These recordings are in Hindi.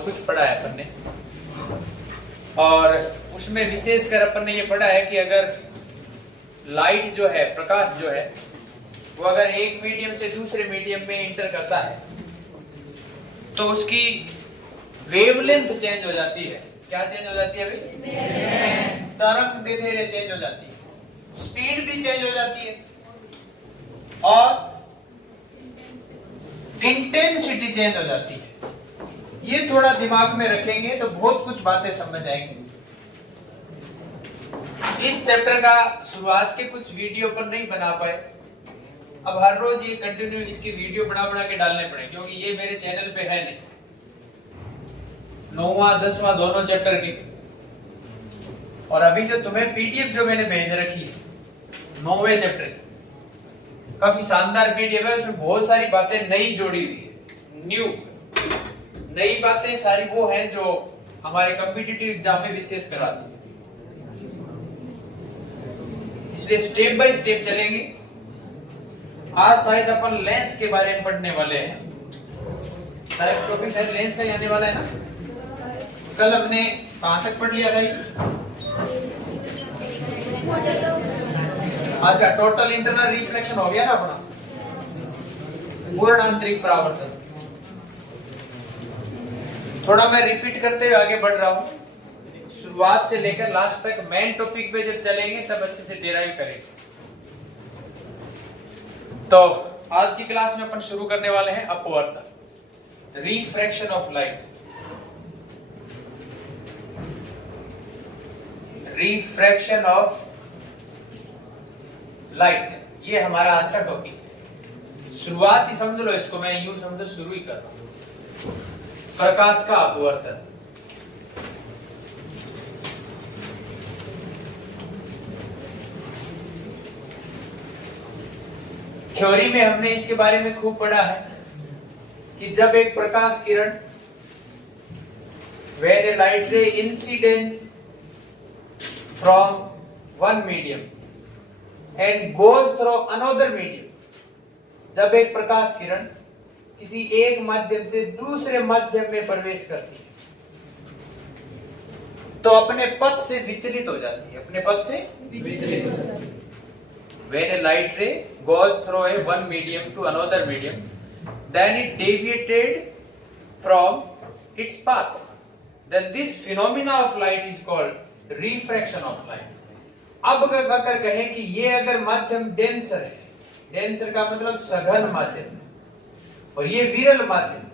बहुत कुछ पढ़ा है अपन ने, और उसमें विशेषकर अपन ने ये पढ़ा है कि अगर लाइट जो है, प्रकाश जो है, वो अगर एक मीडियम से दूसरे मीडियम में इंटर करता है तो उसकी वेवलेंथ चेंज हो जाती है। क्या चेंज हो जाती है भाई? तरंग दैर्ध्य चेंज हो जाती है, स्पीड भी चेंज हो जाती है, और इंटेंसिटी चेंज हो जाती है। ये थोड़ा दिमाग में रखेंगे तो बहुत कुछ बातें समझ आएंगी। इस चैप्टर का शुरुआत के कुछ वीडियो पर नहीं बना पाए, अब हर रोज ये कंटिन्यू इसकी वीडियो बना के डालने पड़े, क्योंकि ये मेरे चैनल पे है नहीं। 9वां 10वां दोनों चैप्टर की, और अभी जो तुम्हें पीडीएफ जो मैंने भेज रखी है 9वें चैप्टर की, काफी शानदार पीडीएफ है। उसमें बहुत सारी बातें नई जोड़ी हुई है, नई बातें सारी वो हैं जो हमारे कॉम्पिटिटिव एग्जाम में विशेष कराती है। इसलिए स्टेप बाय स्टेप चलेंगे। आज शायद अपन लेंस के बारे में पढ़ने वाले हैं, शायद टॉपिक शायद लेंस का ही आने वाला है ना। कल हमने कहां तक पढ़ लिया था? अच्छा, टोटल इंटरनल रिफ्लेक्शन हो गया ना अपना, पूर्ण आंतरिक परावर्तन। थोड़ा मैं रिपीट करते हुए आगे बढ़ रहा हूं, शुरुआत से लेकर लास्ट तक मेन टॉपिक पे जब चलेंगे तब अच्छे से डिराइव करेंगे। तो आज की क्लास में अपन शुरू करने वाले हैं अपवर्तन, refraction of light. Refraction of light, ये हमारा आज का टॉपिक है। शुरुआत ही समझ लो इसको, मैं यूं समझो शुरू ही कर रहा हूं। प्रकाश का अपवर्तन। थ्योरी में हमने इसके बारे में खूब पढ़ा है कि जब एक प्रकाश किरण, when a light ray incidents from one medium and goes through another medium, जब एक प्रकाश किरण किसी एक माध्यम से दूसरे माध्यम में प्रवेश करती है तो अपने पथ से विचलित हो जाती है, अपने पथ से विचलित हो जाती है। When a light ray goes through a one medium to another medium, then it deviated from its path. Then this phenomena of light is called refraction of light. अब अगर कहें कि ये अगर माध्यम डेंसर है, डेंसर का मतलब सघन माध्यम, और ये विरल माध्यम है,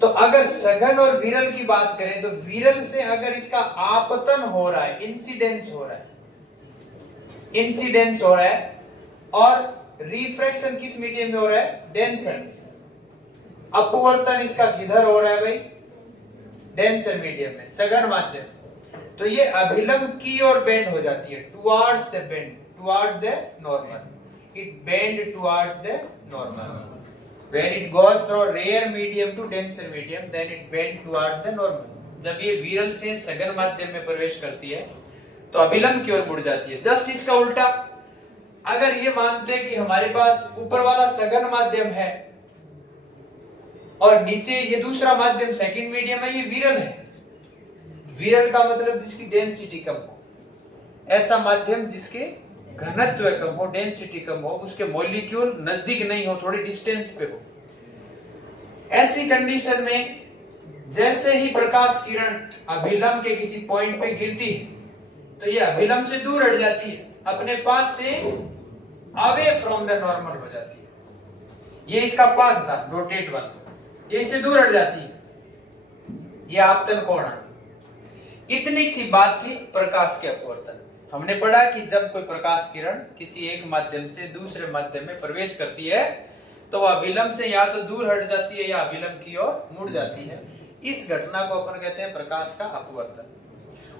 तो अगर सघन और विरल की बात करें तो विरल से अगर इसका आपतन हो रहा है, इंसिडेंस हो रहा है, इंसिडेंस हो रहा है, और रिफ्रैक्शन किस मीडियम में हो रहा है? डेंसर। अपवर्तन इसका किधर हो रहा है भाई? डेंसर मीडियम में, सघन माध्यम। तो ये अभिलंब की ओर बेंड हो जाती है, towards the bend, towards the normal. It bend towards the normal. When it goes through rare medium to denser medium, then it bend towards the normal. जब ये विरल से सघन माध्यम में प्रवेश करती है तो अभिलंब की ओर मुड़ जाती है। जस्ट इसका उल्टा, अगर ये मानते हैं कि हमारे पास ऊपर वाला सघन माध्यम है और नीचे ये दूसरा माध्यम सेकंड मीडियम है, ये विरल है। विरल का मतलब जिसकी डेंसिटी कम हो, ऐसा माध्यम जिसके घनत्व कम हो, डेंसिटी कम हो, उसके मॉलिक्यूल नजदीक नहीं हो, थोड़ी डिस्टेंस पे हो। ऐसी कंडीशन में जैसे ही प्रकाश किरण अभिलंब के किसी पॉइंट पे गिरती है तो ये अभिलंब से दूर हट जाती है, अपने पाथ से अवे फ्रॉम द नॉर्मल हो जाती है। ये इसका पाथ था रोटेट वाला, ये इससे दूर हट जाती है। ये आपतन कोण है। इतनी सी बात थी प्रकाश के अपवर्तन। हमने पढ़ा कि जब कोई प्रकाश किरण किसी एक माध्यम से दूसरे माध्यम में प्रवेश करती है तो वह अभिलंब से या तो दूर हट जाती है या अभिलंब की ओर मुड़ जाती है। इस घटना को अपन कहते हैं प्रकाश का अपवर्तन।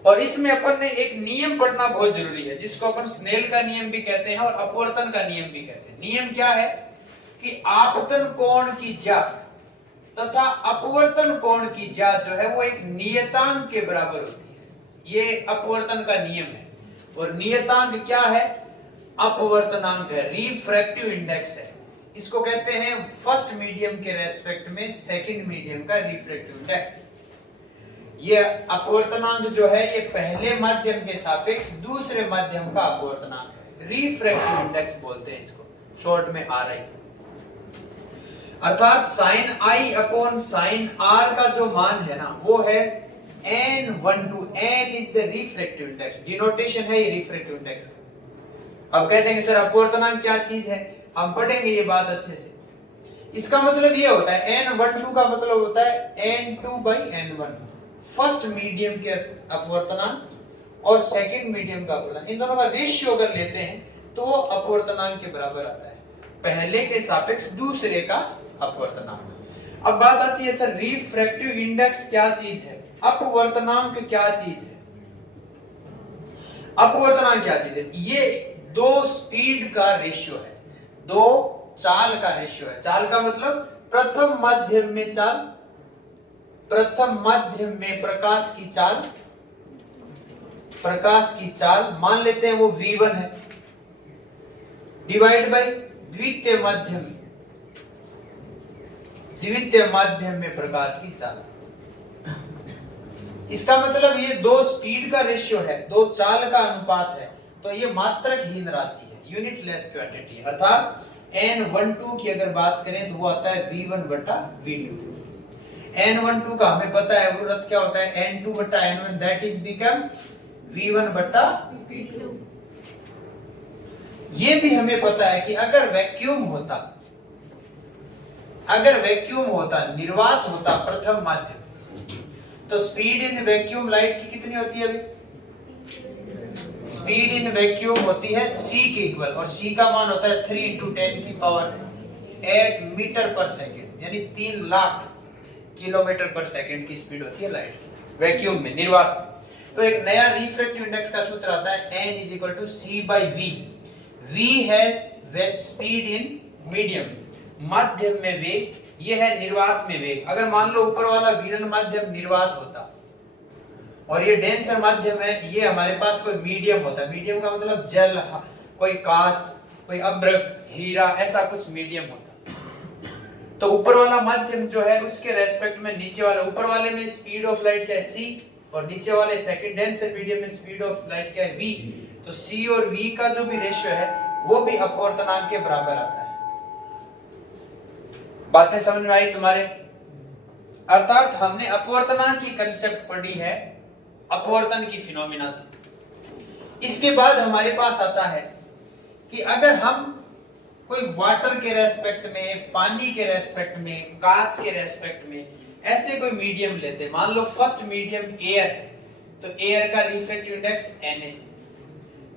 और इसमें अपन ने एक नियम पढ़ना बहुत जरूरी है, जिसको अपन स्नेल का नियम भी कहते हैं और अपवर्तन का नियम भी कहते हैं। नियम क्या है कि आपतन कोण की ज्याद तथा अपवर्तन कोण की ज्याद जो है वो एक नियतांक के बराबर होती है। ये अपवर्तन का नियम है। और नियतांक क्या है? अपवर्तनांक है, रिफ्रैक्टिव इंडेक्स है। इसको कहते हैं फर्स्ट मीडियम के रेस्पेक्ट में सेकंड मीडियम का रिफ्रैक्टिव इंडेक्स। ये अपवर्तनांक जो है ये पहले माध्यम के सापेक्ष दूसरे माध्यम का अपवर्तनांक है, रिफ्रैक्टिव इंडेक्स बोलते हैं इसको, शॉर्ट में आर आई। अर्थात sine I upon sine R का जो मान है ना वो है n12, n is the refractive index, denotation है ये रिफ्रैक्टिव इंडेक्स का। अब कहते हैं कि सर अपवर्तनांक क्या चीज है, हम पढ़ेंगे ये बात अच्छे से। इसका मतलब ये होता है n12 का मतलब होता है n2/n1, फर्स्ट मीडियम के अपवर्तनांक और सेकंड मीडियम का अपवर्तनांक, इन दोनों का रेशियो अगर लेते हैं तो वो अपवर्तनांक के बराबर आता है, पहले के सापेक्ष दूसरे का अपवर्तनांक। अब बात आती है सर रिफ्रैक्टिव इंडेक्स क्या चीज है, अपवर्तनांक क्या चीज है। अपवर्तनांक क्या चीज है, ये दो स्पीड का रेशियो है, दो चाल का रेशियो है। चाल का मतलब प्रथम माध्यम में चाल, प्रथम माध्यम में प्रकाश की चाल, प्रकाश की चाल मान लेते हैं वो v1 है, डिवाइड बाय द्वितीय माध्यम, द्वितीय माध्यम में प्रकाश की चाल। इसका मतलब ये दो स्पीड का रेशियो है, दो चाल का अनुपात है, तो ये मात्रकहीन राशि है, यूनिटलेस क्वांटिटी। अर्थात n12 की अगर बात करें तो वो आता है v1/v2। n12 का हमें पता है वो क्या होता है n2/n1, that is become v1/v2। ये भी हमें पता है कि अगर वैक्यूम होता, अगर वैक्यूम होता, निर्वात होता प्रथम माध्यम, तो स्पीड इन वैक्यूम लाइट की कितनी होती है अभी, स्पीड इन वैक्यूम होती है c के इक्वल, और c का मान होता है 3 × 10⁸ मीटर पर सेकंड, यानी 3 लाख किलोमीटर पर सेकंड की स्पीड होती है लाइट की वैक्यूम में, निर्वात। तो एक नया रिफ्रैक्टिव इंडेक्स का सूत्र आता है n = c/v। v है स्पीड इन मीडियम, माध्यम में वेग, ये है निर्वात में वेग। अगर मान लो ऊपर वाला विरल माध्यम निर्वात होता और ये डेंसर माध्यम है, ये हमारे पास कोई मीडियम होता, मीडियम का मतलब जल, कोई कांच, कोई अभ्रक, हीरा, ऐसा कुछ मीडियम होता। तो ऊपर वाला माध्यम जो है उसके रेस्पेक्ट में नीचे वाला, ऊपर वाले में स्पीड ऑफ लाइट क्या है c, और नीचे वाले सेकंड डेंसर मीडियम में स्पीड ऑफ लाइट क्या है v। तो c और v का जो भी रेशियो है वो भी अपवर्तनांक के बराबर आता है। बातें समझ में आई तुम्हारे? अर्थात हमने अपवर्तनांक की कंसेप्ट पढ़ी है अपवर्तन की फिनोमिना से। इसके बाद हमारे पास आता है कि अगर हम कोई वाटर के रेस्पेक्ट में, पानी के रेस्पेक्ट में, कांच के रेस्पेक्ट में ऐसे कोई मीडियम लेते, मान लो फर्स्ट मीडियम एयर है तो एयर का refractive index Na,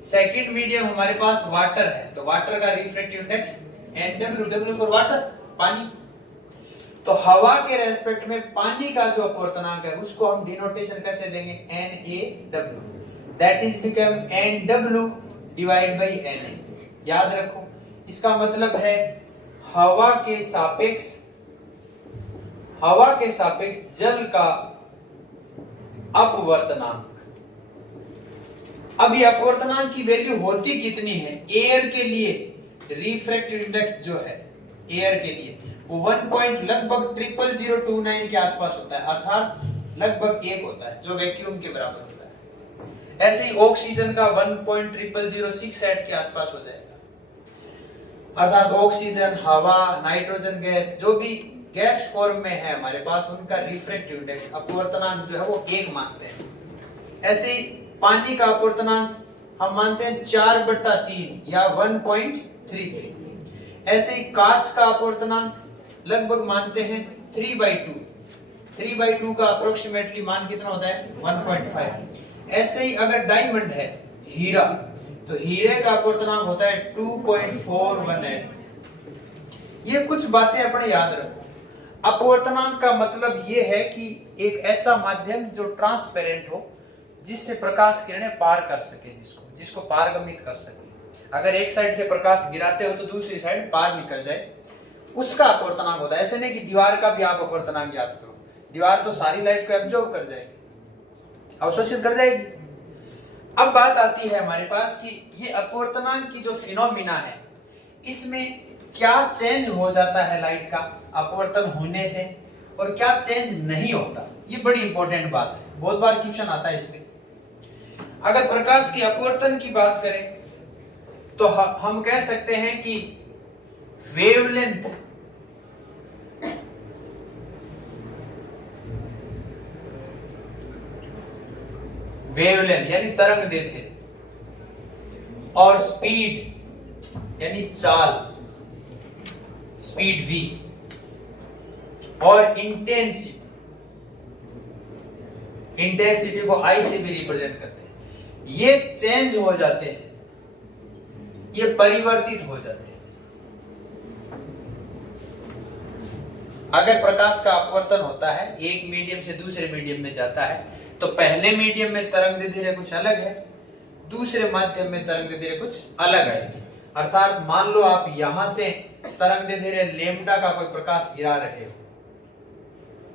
second medium हमारे पास वाटर है तो वाटर का refractive index Nw, W for water, पानी। तो हवा के रेस्पेक्ट में पानी का जो अपवर्तनांक है उसको हम डिनोटेशन कैसे देंगे, NaW, that is become Nw divide by Na। याद रखो, इसका मतलब है हवा के सापेक्ष, हवा के सापेक्ष जल का अपवर्तनांक। अब ये अपवर्तनांक की वैल्यू होती कितनी है, एयर के लिए रिफ्रैक्टिव इंडेक्स जो है एयर के लिए वो 1.0029 के आसपास होता है, अर्थात लगभग 1 होता है, जो वैक्यूम के बराबर होता है। ऐसे ही ऑक्सीजन का 1.0068 के आसपास हो जाएगा। अर्थात ऑक्सीजन, हवा, नाइट्रोजन गैस, जो भी गैस फॉर्म में है हमारे पास, उनका रिफ्रैक्टिव इंडेक्स अपवर्तनांक जो है वो 1 मानते हैं। ऐसे ही पानी का अपवर्तनांक हम मानते हैं 4/3 या 1.33। ऐसे ही कांच का अपवर्तनांक लगभग मानते हैं 3/2। 3/2 का अप्रोक्सीमेटली मान कितना होता है, 1.5। ऐसे ही अगर डायमंड है, हीरा, तो हीरे का अपवर्तनांक होता है 2.418। ये कुछ बातें अपने याद रखो। अपवर्तनांक का मतलब ये है कि एक ऐसा माध्यम जो ट्रांसपेरेंट हो, जिससे प्रकाश किरणें पार कर सके, जिसको पारगमित कर सके। अगर एक साइड से प्रकाश गिराते हो तो दूसरी साइड पार निकल जाए, उसका अपवर्तनांक होता है। ऐसे नहीं कि दीवार का भी आप अपवर्तनांक याद करो, दीवार तो सारी लाइट को एब्जॉर्ब कर जाएगी, अवशोषित कर जाएगी। अब बात आती है हमारे पास कि ये अपवर्तनांक की जो फिनोमिना है, इसमें क्या चेंज हो जाता है लाइट का अपवर्तन होने से और क्या चेंज नहीं होता, ये बड़ी इंपॉर्टेंट बात है, बहुत बार क्वेश्चन आता है इसमें। अगर प्रकाश की अपवर्तन की बात करें तो हम कह सकते हैं कि वेवलेंथ यानी तरंग दैर्ध्य और स्पीड यानी चाल, स्पीड v और इंटेंसिटी को I से भी रिप्रेजेंट करते हैं, ये चेंज हो जाते हैं, ये परिवर्तित हो जाते हैं। अगर प्रकाश का अपवर्तन होता है, एक मीडियम से दूसरे मीडियम में जाता है, तो पहले मीडियम में तरंग दैर्ध्य कुछ अलग है, दूसरे माध्यम में तरंग दैर्ध्य कुछ अलग आएगी। अर्थात मान लो आप यहां से तरंग दैर्ध्य लैम्डा का कोई प्रकाश गिरा रहे हो,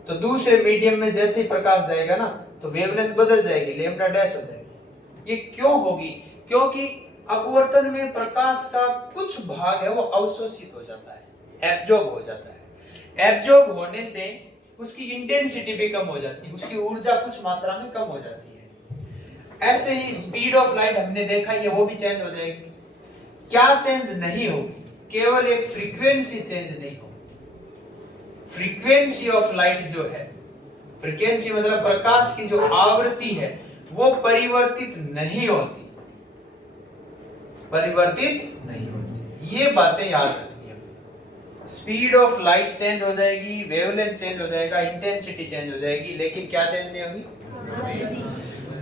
तो दूसरे मीडियम में जैसे ही प्रकाश जाएगा ना, तो वेवलेंथ बदल जाएगी, लैम्डा डैश हो जाएगी। ये क्यों होगी? क्योंकि अपवर्तन में प्रकाश का कुछ भाग है वो अवशोषित हो जाता है, एब्जॉर्ब हो जाता है। एब्जॉर्ब होने से उसकी इंटेंसिटी भी कम हो जाती है, उसकी ऊर्जा कुछ मात्रा में कम हो जाती है। ऐसे ही स्पीड ऑफ लाइट हमने देखा, ये वो भी चेंज हो जाएगी। क्या चेंज नहीं होगी? केवल एक फ्रीक्वेंसी चेंज नहीं होगी। फ्रीक्वेंसी ऑफ लाइट जो है, फ्रीक्वेंसी मतलब प्रकाश की जो आवृत्ति है, वो परिवर्तित नहीं होती, ये बातें याद रखनी है। स्पीड ऑफ लाइट चेंज हो जाएगी, वेवलेंथ चेंज हो जाएगा, इंटेंसिटी चेंज हो जाएगी, लेकिन क्या चेंज नहीं होगी?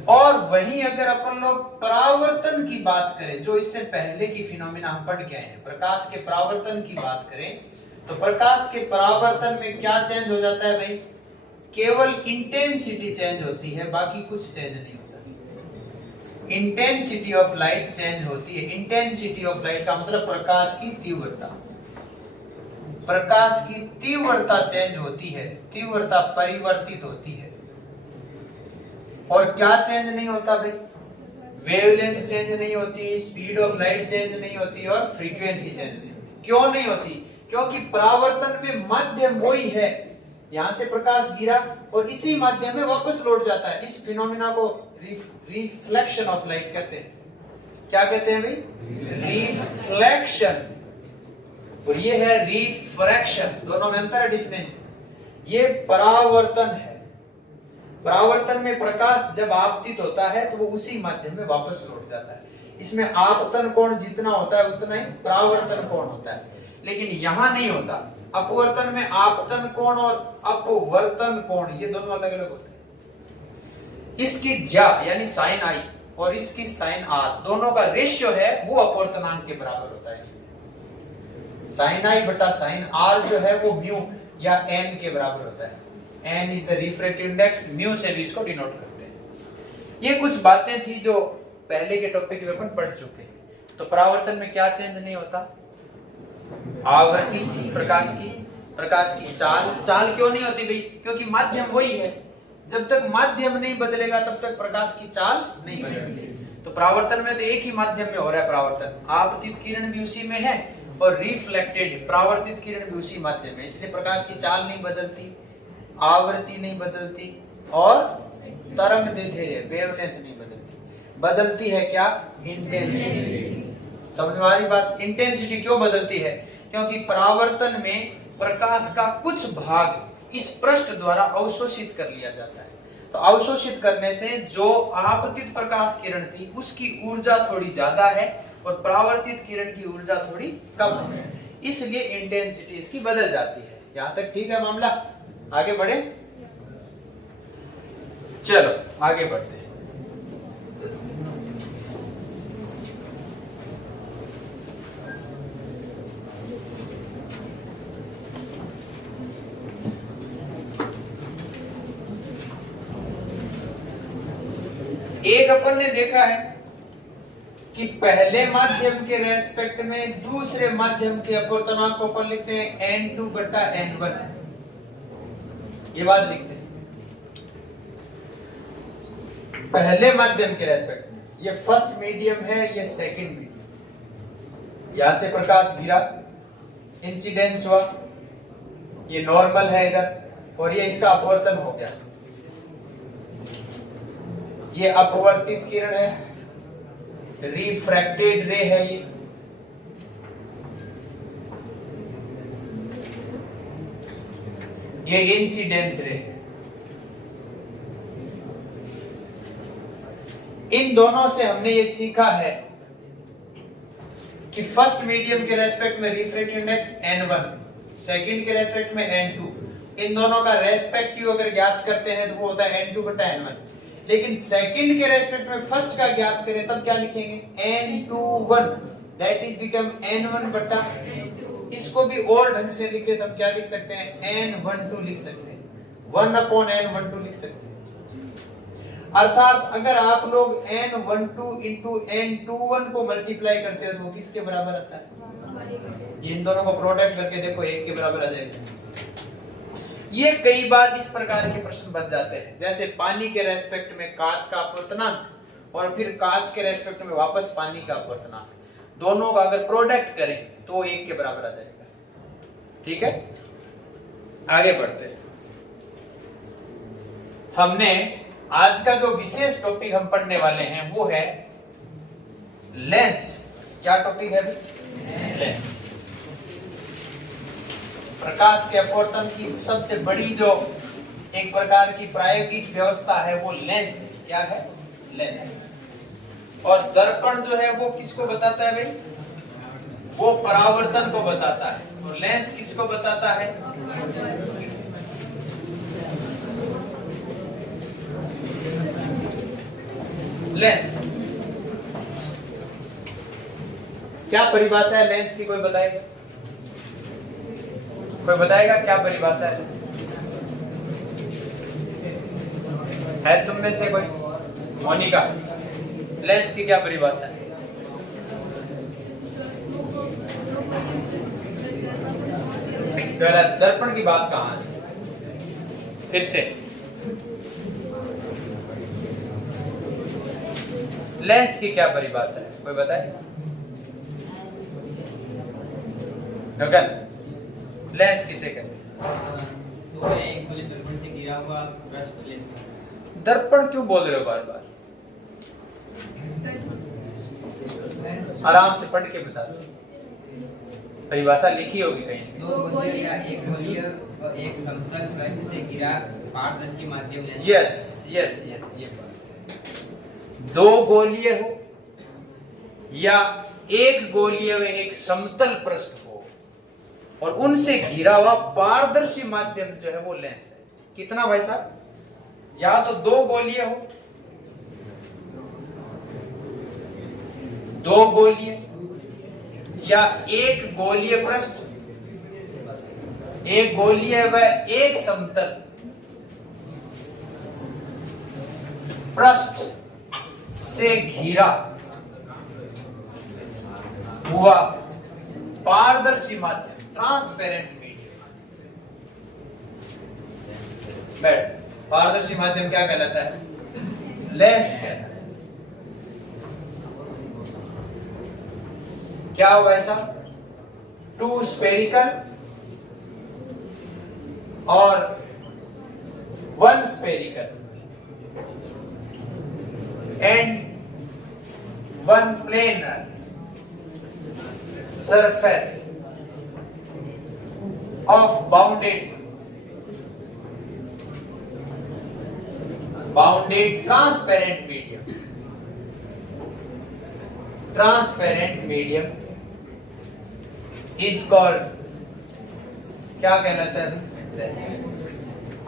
और वहीं अगर अपन लोग परावर्तन की बात करें, जो इससे पहले की फिनोमिना हम पढ़ के आए हैं, प्रकाश के परावर्तन की बात करें, तो प्रकाश के परावर्तन में क्या चेंज हो जाता है भाई? केवल इंटेंसिटी चेंज होती है, बाकी कुछ चेंज नहीं होता। इंटेंसिटी ऑफ लाइट चेंज होती है। इंटेंसिटी ऑफ लाइट का मतलब प्रकाश की तीव्रता, प्रकाश की तीव्रता चेंज होती है, तीव्रता परिवर्तित होती है। और क्या चेंज नहीं होता भाई? वेवलेंथ चेंज नहीं होती, स्पीड ऑफ लाइट चेंज नहीं होती और फ्रीक्वेंसी चेंज नहीं होती। क्यों नहीं होती? क्योंकि परावर्तन में माध्यम वही है, यहां से प्रकाश गिरा और इसी माध्यम में वापस लौट जाता है। इस फिनोमिना को रिफ्लेक्शन ऑफ लाइट कहते हैं। क्या कहते हैं भाई? रिफ्लेक्शन। और ये है रिफ्रैक्शन, दोनों में अंतर है, डिफरेंस। ये परावर्तन है। परावर्तन में प्रकाश जब आपतित होता है तो वो उसी माध्यम में वापस लौट जाता है। इसमें आपतन कोण जितना होता है उतना ही परावर्तन कोण होता है, लेकिन यहां नहीं होता। अपवर्तन में आपतन कोण और अपवर्तन कोण ये दोनों अलग अलग होते हैं। इसकी ज्या यानी साइन आई और इसकी साइन आर, दोनों का रेशियो है वो अपवर्तनांक के बराबर होता है। इसमें साइन आई बटा साइन आर जो है वो म्यू या एन के बराबर होता है। N is the refractive index, mu से भी इसको डिनोट करते हैं। ये कुछ बातें थी जो पहले के टॉपिक में अपन पढ़ चुके हैं। तो परावर्तन में क्या चेंज नहीं होता? आवृत्ति प्रकाश की चाल क्यों नहीं होती भाई? क्योंकि माध्यम वही है। जब तक माध्यम नहीं बदलेगा तब तक प्रकाश की चाल नहीं बदलेगी। तो परावर्तन में तो एक ही माध्यम में हो रहा है परावर्तन, आपतित किरण भी उसी में है और रिफ्लेक्टेड परावर्तित किरण भी उसी माध्यम में, इसलिए प्रकाश की चाल नहीं बदलती, आवृत्ति नहीं बदलती और तरंग दैर्ध्य वेवलेंथ नहीं बदलती। बदलती है क्या? इंटेंसिटी। समझ में आ रही बात? इंटेंसिटी क्यों बदलती है? क्योंकि परावर्तन में प्रकाश का कुछ भाग इस पृष्ठ द्वारा अवशोषित कर लिया जाता है। तो अवशोषित करने से जो आपतित प्रकाश किरण थी उसकी ऊर्जा थोड़ी ज्यादा है और परावर्तित किरण की ऊर्जा थोड़ी कम है, इसलिए इंटेंसिटी इसकी बदल जाती है। यहां तक ठीक है मामला? आगे बढ़े? चलो आगे बढ़ते हैं। एक अपन ने देखा है कि पहले माध्यम के रेस्पेक्ट में दूसरे माध्यम के अपवर्तनांक को अपन लिखते हैं n2 बटा n1, ये बात लिखते हैं पहले माध्यम के रेस्पेक्ट में। ये फर्स्ट मीडियम है, ये सेकंड मीडियम। यहां से प्रकाश गिरा, इंसिडेंस हुआ, ये नॉर्मल है इधर, और ये इसका अपवर्तन हो गया, ये अपवर्तित किरण है, रिफ्रैक्टेड रे है ये इंसिडेंस रे है। इन दोनों से हमने ये सीखा है कि फर्स्ट मीडियम के रेस्पेक्ट में रिफ्रैक्टिव इंडेक्स n1, सेकंड के रेस्पेक्ट में n2, इन दोनों का रेस्पेक्टिव अगर ज्ञात करते हैं तो वो होता है n2 बटा n1। लेकिन सेकंड के रेस्पेक्ट में फर्स्ट का ज्ञात करें तब क्या लिखेंगे, n21, that is become n1 बटा, इसको भी और ढंग से लिखे तो हम क्या लिख सकते हैं, n12 लिख सकते हैं, 1/n12 लिख सकते हैं। अर्थात अगर आप लोग n12 into n21 को मल्टीप्लाई करते हो तो वो किसके बराबर आता है, इन दोनों को प्रोडक्ट करके देखो 1 के बराबर आ जाएगा। ये कई बार इस प्रकार के प्रश्न बन जाते हैं, जैसे पानी के रेस्पेक्ट में कांच का अपवर्तनांक और फिर कांच के रेस्पेक्ट में वापस पानी का अपवर्तनांक, दोनों का अगर प्रोडक्ट करें तो 1 के बराबर आ जाएगा। ठीक है, आगे बढ़ते हैं। हमने आज का जो विशेष टॉपिक हम पढ़ने वाले हैं वो है लेंस। क्या टॉपिक है? लेंस। प्रकाश के अपवर्तन की सबसे बड़ी जो एक प्रकार की प्रायोगिक व्यवस्था है वो लेंस है। क्या है? लेंस। और दर्पण जो है वो किसको बताता है भाई? वो परावर्तन को बताता है। और लेंस किसको बताता है? लेंस। क्या परिभाषा है लेंस की? कोई बताएगा? कोई बताएगा क्या परिभाषा है? है तुम में से कोई? मोनिका, लेंस की क्या परिभाषा है? गलत। दर्पण की बात कहां है? फिर से लेंस की क्या परिभाषा है? कोई बताए? गगन, लेंस किसे कहते हैं? तो एक खुले दर्पण से घिरा हुआ पृष्ठ लेंस। दर्पण क्यों बोल रहे हो बार बार? आराम से पढ़ के बता दो। परिभाषा लिखी होगी कहीं। दो गोलीय या एक गोलीय एक समतल पृष्ठ से घिरा पारदर्शी माध्यम लेंस। यस यस यस, ये दो गोलीय हो या एक गोलीय में एक समतल पृष्ठ हो और उनसे घिरा हुआ पारदर्शी माध्यम जो है वो लेंस है। कितना भाई साहब? या तो दो गोलीय हो, दो गोलीय, या एक गोलीय पृष्ठ, एक गोलीय व एक समतल पृष्ठ से घिरा हुआ पारदर्शी माध्यम, ट्रांसपेरेंट मीडियम। बैठ, पारदर्शी माध्यम क्या कहलाता है? लेंस कहलाता है। क्या होगा ऐसा? टू स्फेरिकल और one spherical and one planar surface of bounded transparent medium. Transparent medium is called, क्या कहलाता है?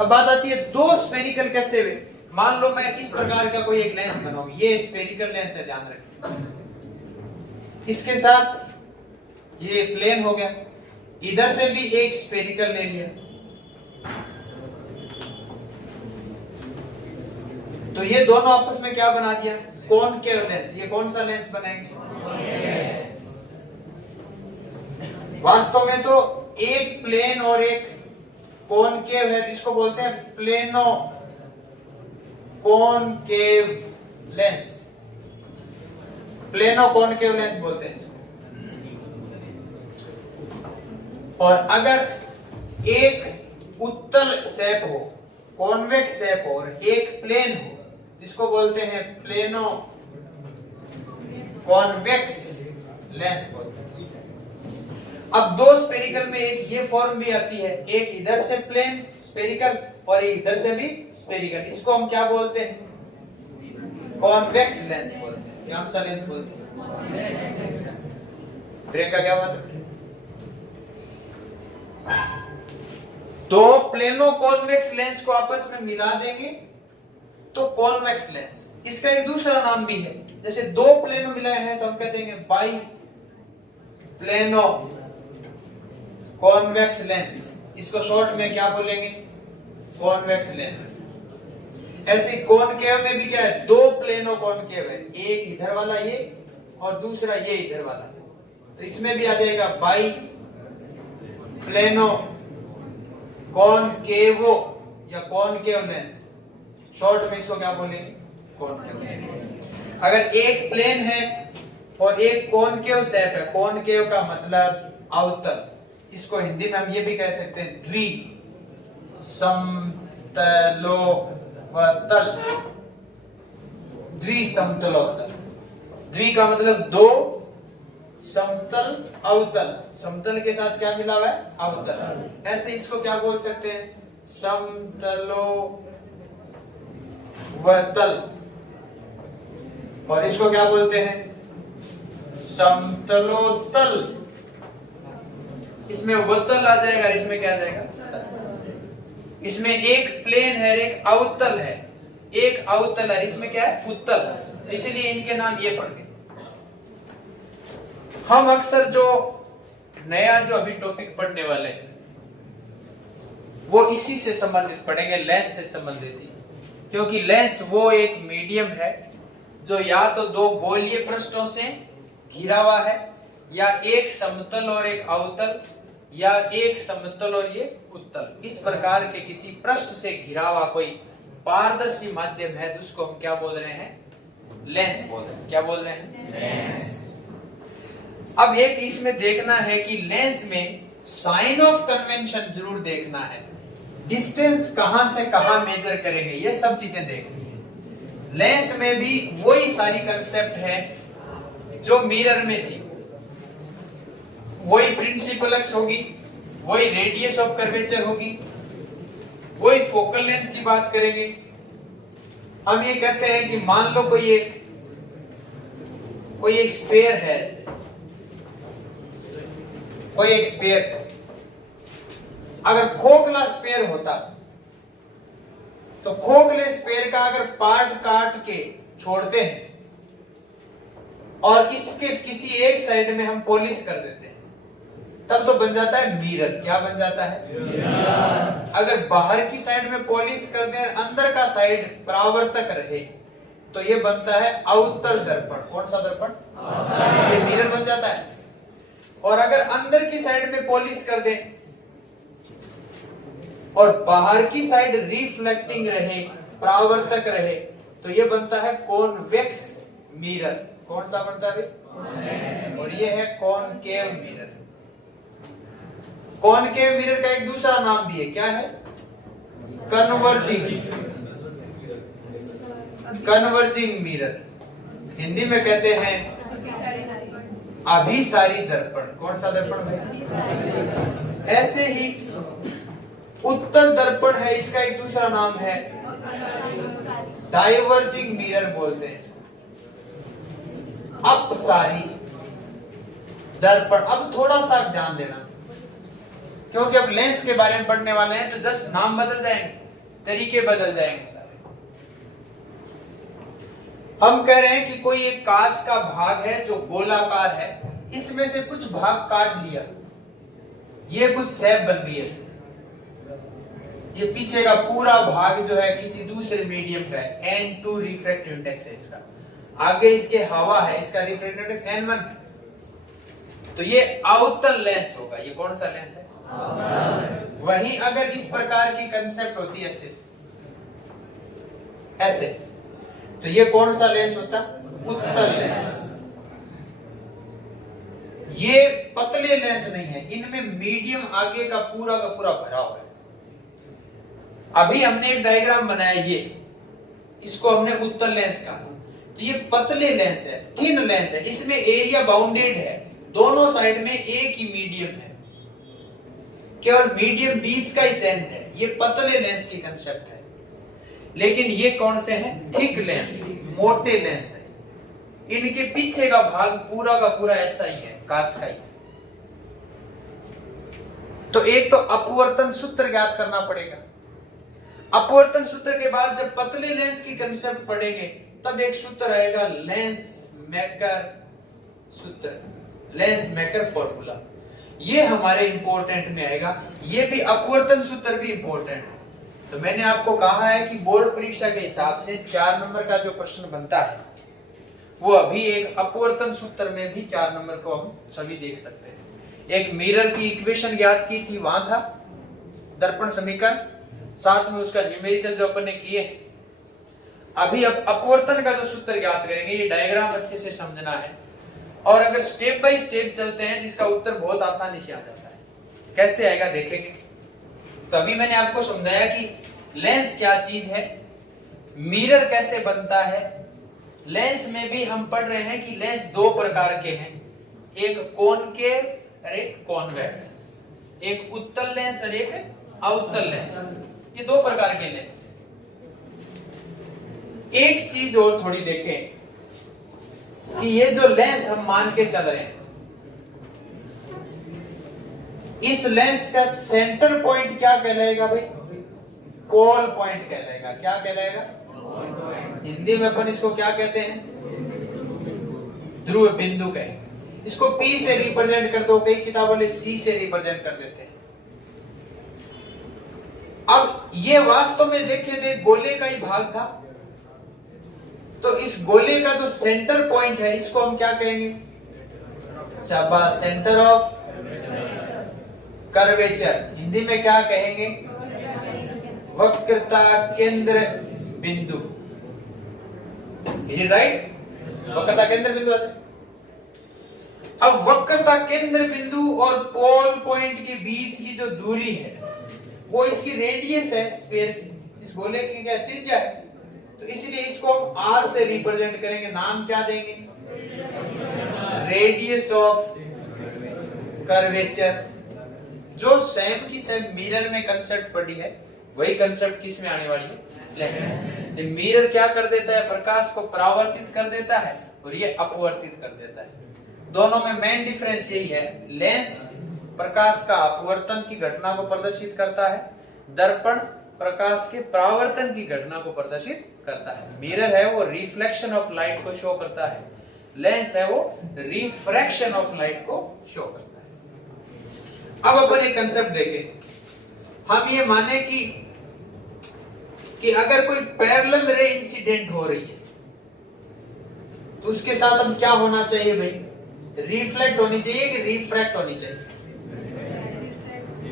अब बात आती है दो स्फेरिकल कैसे हुए? मान लो मैं इस प्रकार का कोई एक लेंस बनाऊं, ये स्फेरिकल लेंस है, ध्यान रखें। इसके साथ ये प्लेन हो गया, इधर से भी एक स्फेरिकल ले लिया, तो ये दोनों आपस में क्या बना दिया? Concave lens. ये कौन सा लेंस बनाएंगे? वास्तव में तो एक प्लेन और एक कॉनकेव है, इसको बोलते हैं plano concave lens. Plano concave lens बोलते हैं। और अगर एक उत्तल शेप हो, कॉन्वेक्स शेप हो और एक प्लेन हो, जिसको बोलते हैं प्लेनो कॉन्वेक्स लेंस बोलते हैं। अब दो स्पेरिकल में एक ये फॉर्म भी आती है, एक इधर से प्लेन स्पेरिकल और एक इधर से भी स्पेरिकल। इसको हम क्या बोलते हैं? कॉन्वेक्स लेंस बोलते हैं। कौन सा लेंस बोलते हैं? ब्रेक का क्या मतलब? दो प्लेनो कॉन्वेक्स लेंस को आपस में मिला देंगे तो कॉन्वेक्स लेंस। इसका एक दूसरा नाम भी है, जैसे दो प्लेनो मिलाए हैं तो हम कह देंगे बाई प्लेनो कॉन्वेक्स लेंस। इसको शॉर्ट में क्या बोलेंगे? Convex lens. ऐसे कॉनकेव में भी क्या है? दो प्लेनो कॉनकेव है, एक इधर वाला ये और दूसरा ये इधर वाला, तो इसमें भी आ जाएगा बाई प्लेनो कॉनकेवो या कॉनकेव लेंस। शॉर्ट में इसको क्या बोलेंगे? Concave lens. अगर एक प्लेन है और एक कॉनकेव शेप है, कॉनकेव का मतलब अवतल, इसको हिंदी में हम ये भी कह सकते हैं द्वि समतलोवतल। द्वि समतलोवतल, द्वि का मतलब दो, समतल अवतल, समतल के साथ क्या मिला हुआ है? अवतल। ऐसे इसको क्या बोल सकते हैं? समतलोवतल। और इसको क्या बोलते हैं? समतलोतल। इसमें वतल आ जाएगा, इसमें क्या आ जाएगा? इसमें एक प्लेन है, एक अवतल है, एक अवतल है, इसमें क्या है? उत्तल। इसलिए इनके नाम ये पड़ गए। हम अक्सर जो नया जो अभी टॉपिक पढ़ने वाले हैं वो इसी से संबंधित पढ़ेंगे, लेंस से संबंधित ही, क्योंकि लेंस वो एक मीडियम है जो या तो दो गोलीय पृष्ठों से घिरा हुआ है, या एक समतल और एक अवतल, या एक समतल और ये उत्तल, इस प्रकार के किसी पृष्ठ से घिरा हुआ कोई पारदर्शी माध्यम है, तो उसको हम क्या बोल रहे हैं? लेंस बोल रहे हैं। क्या बोल रहे हैं? लेंस। अब एक इसमें देखना है कि लेंस में साइन ऑफ कन्वेंशन जरूर देखना है, डिस्टेंस कहां से कहां मेजर करेंगे, ये सब चीजें देखनी है। लेंस में भी वही सारी कंसेप्ट है जो मिरर में थी, वही प्रिंसिपल एक्स होगी, वही रेडियस ऑफ कर्वेचर होगी, वही फोकल लेंथ की बात करेंगे। हम ये कहते हैं कि मान लो कोई एक स्फीयर है, ऐसे कोई एक स्फीयर है। अगर खोखला स्फीयर होता तो खोखले स्फीयर का अगर पार्ट काट के छोड़ते हैं और इसके किसी एक साइड में हम पॉलिश कर देते हैं, तब तो बन जाता है मिरर। क्या बन जाता है? मिरर। अगर बाहर की साइड में पॉलिश कर दें, अंदर का साइड परावर्तक रहे, तो ये बनता है अवतल दर्पण। कौन सा दर्पण? ये मिरर बन जाता है। और अगर अंदर की साइड में पॉलिश कर दें और बाहर की साइड रिफ्लेक्टिंग रहे, परावर्तक रहे, तो ये बनता है कॉन्वेक्स मिरर। कौन सा बनता है? और ये है कॉनकेव मिरर। कॉनकेव मिरर का एक दूसरा नाम भी है, क्या है? Converging mirror. हिंदी में कहते हैं अभिसारी दर्पण। कौन सा दर्पण भाई? ऐसे ही उत्तल दर्पण है, इसका एक दूसरा नाम है डाइवर्जिंग मिरर बोलते हैं इसको। अपसारी दर्पण। अब थोड़ा सा ध्यान देना, क्योंकि अब लेंस के बारे में पढ़ने वाले हैं, तो जस्ट नाम बदल जाएंगे, तरीके बदल जाएंगे सारे। हम कह रहे हैं कि कोई एक कांच का भाग है जो गोलाकार है, इसमें से कुछ भाग काट लिया, ये कुछ शेप बन गई है। ये पीछे का पूरा भाग जो है किसी दूसरे मीडियम का है, N2 रिफ्रैक्टिव इंडेक्स है इसका, आगे इसके हवा है, इसका रिफ्रैक्टिव इंडेक्स N1, तो ये अवतल लेंस होगा। ये कौन सा लेंस है? वहीं अगर इस प्रकार की कंसेप्ट होती है ऐसे, तो ये कौन सा लेंस होता? उत्तल लेंस। ये पतले लेंस नहीं है, इनमें मीडियम आगे का पूरा भरा हुआ है। अभी हमने एक डायग्राम बनाया, ये इसको हमने उत्तल लेंस कहा। तो ये पतले लेंस है, थिन लेंस है, इसमें एरिया बाउंडेड है, दोनों साइड में एक ही मीडियम है, केवल मीडियम बीच का ही चेंज है। ये पतले लेंस की कंसेप्ट है। लेकिन ये कौन से हैं? थिक लेंस, मोटे लेंस है। इनके पीछे का भाग पूरा का पूरा ऐसा ही है, कांच का ही। तो एक तो अपवर्तन सूत्र ज्ञात करना पड़ेगा। अपवर्तन सूत्र के बाद जब पतले लेंस की कंसेप्ट पढ़ेंगे तब एक सूत्र आएगा, लेंस मेकर सूत्र, लेंस मेकर फॉर्मूला। ये हमारे इंपॉर्टेंट में आएगा। ये भी अपवर्तन सूत्र भी इंपॉर्टेंट है। तो मैंने आपको कहा है कि बोर्ड परीक्षा के हिसाब से 4 नंबर का जो प्रश्न बनता है वो अभी एक अपवर्तन सूत्र में भी 4 नंबर को हम सभी देख सकते हैं। एक मिरर की इक्वेशन ज्ञात की थी, वहां था दर्पण समीकरण, साथ में उसका न्यूमेरिकल जो अपन ने किए। अभी अब अपवर्तन का जो सूत्र ज्ञात करेंगे, ये डायग्राम अच्छे से समझना है। और अगर स्टेप बाय स्टेप चलते हैं जिसका उत्तर बहुत आसानी से आ जाता है। कैसे आएगा देखेंगे। तो अभी मैंने आपको समझाया कि लेंस क्या चीज है, मिरर कैसे बनता है। लेंस में भी हम पढ़ रहे हैं कि लेंस 2 प्रकार के हैं, एक कॉनकेव और एक कॉन्वेक्स, एक उत्तल लेंस और एक अवतल लेंस। ये 2 प्रकार के लेंस हैं। एक चीज और थोड़ी देखें कि ये जो लेंस हम मान के चल रहे हैं, इस लेंस का सेंटर पॉइंट क्या कहलाएगा भाई? पोल पॉइंट कहलाएगा। क्या कहलाएगा? हिंदी में अपन इसको क्या कहते हैं? ध्रुव बिंदु कहेंगे। इसको P से रिप्रेजेंट कर दो, कई किताब वाले C से रिप्रेजेंट कर देते हैं। अब ये वास्तव में देखें तो एक गोले का ही भाग था। तो इस गोले का जो सेंटर पॉइंट है इसको हम क्या कहेंगे? शाबाश, सेंटर ऑफ कर्वेचर। हिंदी में क्या कहेंगे? वक्रता केंद्र बिंदु। राइट? वक्रता केंद्र बिंदु आता है। अब वक्रता केंद्र बिंदु और पोल पॉइंट के बीच की जो दूरी है वो इसकी रेडियस है स्फीयर की। इस गोले की क्या त्रिज्या है, तो इसलिए इसको हम R से रिप्रेजेंट करेंगे। नाम क्या देंगे? Radius of curvature. जो सेम की सेम मिरर में कंसेप्ट पढ़ी है वही कंसेप्ट किस में आने वाली है? लेंस में। मिरर क्या कर देता है? प्रकाश को परावर्तित कर देता है और ये अपवर्तित कर देता है। दोनों में मेन डिफरेंस यही है, लेंस प्रकाश का अपवर्तन की घटना को प्रदर्शित करता है, दर्पण प्रकाश के परावर्तन की घटना को प्रदर्शित करता है। मिरर है वो रिफ्लेक्शन ऑफ लाइट को शो करता है, लेंस है वो रिफ्रैक्शन ऑफ लाइट को शो करता है। अब अपन एक कंसेप्ट देखें। हम ये माने कि अगर कोई पैरेलल रे इंसिडेंट हो रही है तो उसके साथ अब क्या होना चाहिए भाई? रिफ्लेक्ट होनी चाहिए कि रिफ्रैक्ट होनी चाहिए?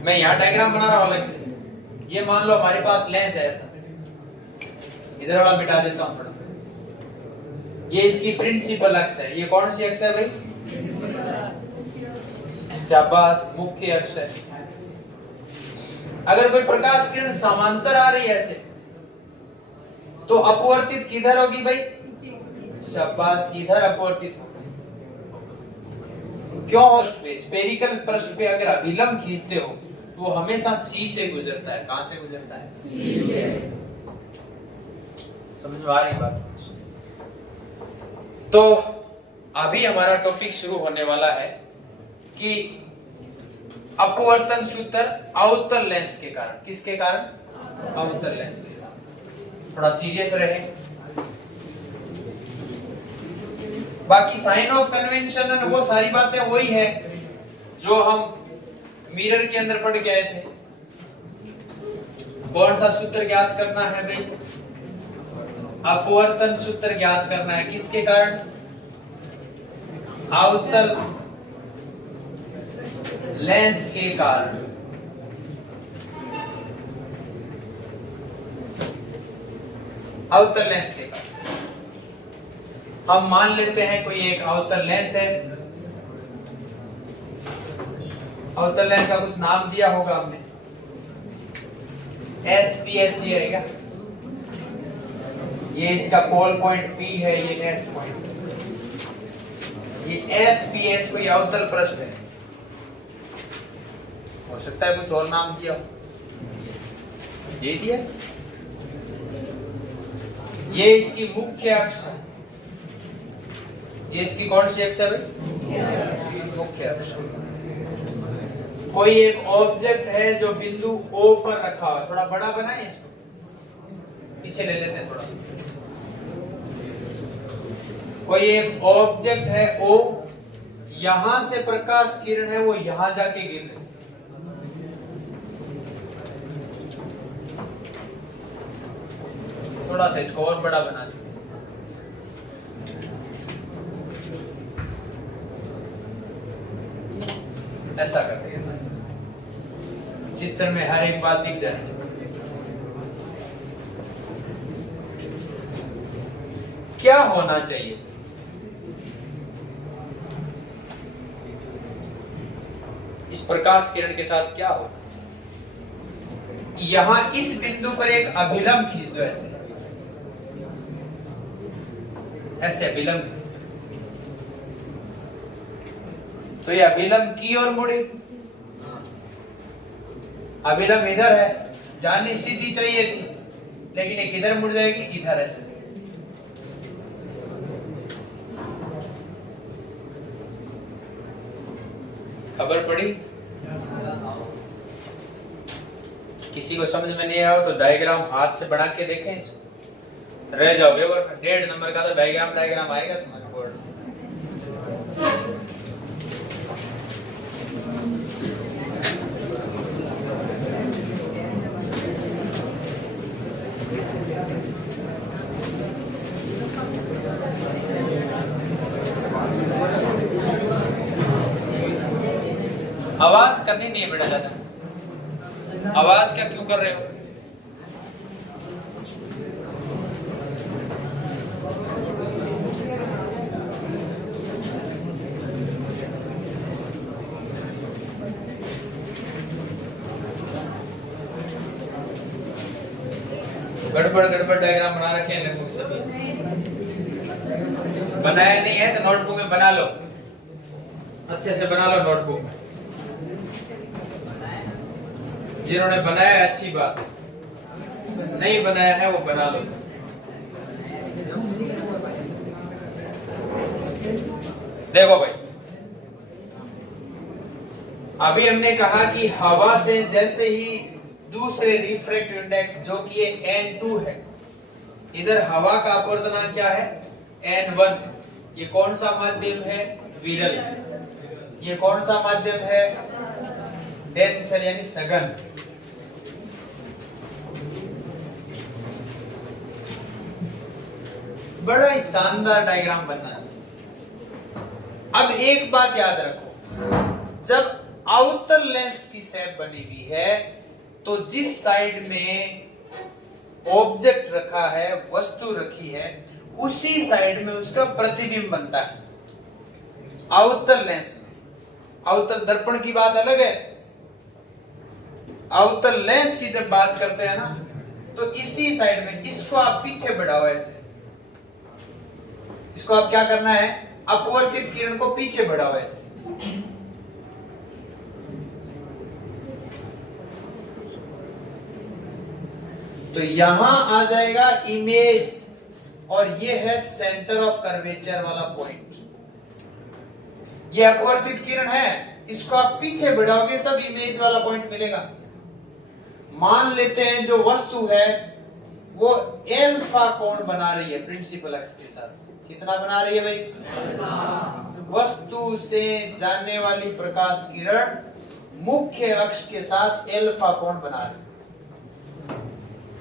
मैं यहां डायग्राम बना रहा हूं अलग से। ये मान लो हमारे पास लेंस है ऐसा, इधर वाला मिटा देता हूं थोड़ा। ये इसकी प्रिंसिपल अक्ष है। ये कौन सी अक्ष है भाई? शाबाश, मुख्य अक्ष है। अगर कोई प्रकाश किरण समांतर आ रही है ऐसे तो अपवर्तित किधर होगी भाई? शाबाश, इधर अपवर्तित होगी। क्यों? पृष्ठ पे, स्फेरिकल पृष्ठ पे अगर अभिलंब खींचते हो तो वो हमेशा C से गुजरता है। कहां से गुजरता है? C से। समझ में आ रही बात? तो अभी हमारा टॉपिक शुरू होने वाला है कि अपवर्तन सूत्र अवतल लेंस के कारण। किसके कारण? अवतल लेंस के कारण। थोड़ा सीरियस रहे। बाकी साइन ऑफ कन्वेंशन और वो सारी बातें वही है जो हम मिरर के अंदर पढ़ के आए थे। कौन सा सूत्र ज्ञात करना है भाई? अपवर्तन सूत्र ज्ञात करना है। किसके कारण? अवतल लेंस के कारण। अवतल लेंस के कारण हम मान लेते हैं कोई एक अवतल लेंस है अवतल लेंस का कुछ नाम दिया होगा हमने, SPS दिया है क्या? ये इसका पोल पॉइंट P है, ये S पॉइंट, ये SPS कोई अवतल पृष्ठ है। हो सकता है कुछ और नाम दिया हो, ये दिया। ये इसकी मुख्य अक्ष है। ये इसकी कौन सी अक्ष है भाई? मुख्य अक्ष। कोई एक ऑब्जेक्ट है जो बिंदु O पर रखा हुआ है, थोड़ा बड़ा बनाए इसको, पीछे ले लेते हैं थोड़ा। कोई एक ऑब्जेक्ट है O, यहां से प्रकाश किरण है वो यहां जाके गिर रही, थोड़ा सा इसको और बड़ा बना दे। ऐसा करते हैं, चित्र में हर एक बात दिख जानी चाहिए। क्या होना चाहिए? इस प्रकाश किरण के साथ क्या हो? यहां इस बिंदु पर एक अभिलंब खींच दो, ऐसे ऐसे अभिलंब, तो ये अभिलंब की ओर मुड़ी। अभिलंब इधर है, जानी सीधी चाहिए थी, लेकिन ये किधर मुड़ जाएगी? इधर ऐसे। खबर पड़ी? किसी को समझ में नहीं आया तो डायग्राम हाथ से बना के देखें इसको, रह जाओगे। और 1.5 नंबर का तो डायग्राम आएगा तुम्हारे बोर्ड। आवाज करनी नहीं है बेटा ज्यादा। आवाज क्या क्यों कर रहे हो? गड़बड़ डायग्राम बना रखे हैं लगभग सभी। बनाया नहीं है तो नोटबुक में बना लो, अच्छे से बना लो नोटबुक में। जिन्होंने बनाया है अच्छी बात, नहीं बनाया है वो बना लो। देखो भाई, अभी हमने कहा कि हवा से जैसे ही दूसरे रिफ्रैक्टिव इंडेक्स जो कि ये N2 है, इधर हवा का अपवर्तनांक क्या है? N1 है। ये कौन सा माध्यम है? विरल। ये कौन सा माध्यम है? डेंसर यानी सघन। बड़ा ही शानदार डायग्राम बनना चाहिए। अब एक बात याद रखो, जब अवतल लेंस की शेप बनी हुई है तो जिस साइड में ऑब्जेक्ट रखा है, वस्तु रखी है, उसी साइड में उसका प्रतिबिंब बनता है अवतल लेंस में। अवतल दर्पण की बात अलग है, अवतल लेंस की जब बात करते हैं ना, तो इसी साइड में इसको आप पीछे बढ़ाओ ऐसे। इसको आप क्या करना है? अपवर्तित किरण को पीछे बढ़ाओ ऐसे। तो यहां आ जाएगा इमेज, और ये है सेंटर ऑफ कर्वेचर वाला पॉइंट। ये अपवर्तित किरण है, इसको आप पीछे बढ़ाओगे तब इमेज वाला पॉइंट मिलेगा। मान लेते हैं जो वस्तु है वो एल्फा कोण बना रही है प्रिंसिपल अक्ष के साथ। कितना बना रही है भाई? वस्तु से जाने वाली प्रकाश किरण मुख्य अक्ष के साथ एल्फा कोण बना रही है।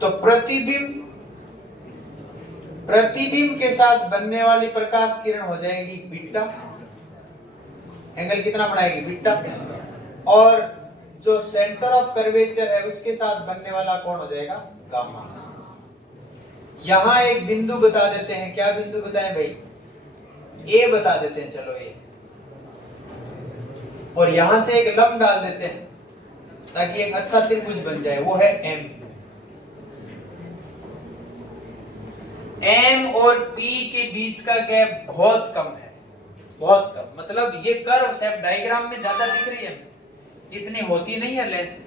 तो प्रतिबिंब के साथ बनने वाली प्रकाश किरण हो जाएगी बीटा। एंगल कितना बनाएगी? बीटा। और जो सेंटर ऑफ कर्वेचर है उसके साथ बनने वाला कोण हो जाएगा गामा। यहां एक बिंदु बता देते हैं। क्या बिंदु बताएं भाई? ए बता देते हैं। चलो और यहां से एक लंब डाल देते हैं ताकि एक अच्छा त्रिभुज बन जाए, वो है एम। एम और पी के बीच का गैप बहुत कम है, बहुत कम, मतलब ये कर्व शेप डायग्राम में ज्यादा दिख रही है, इतनी होती नहीं है लेंस।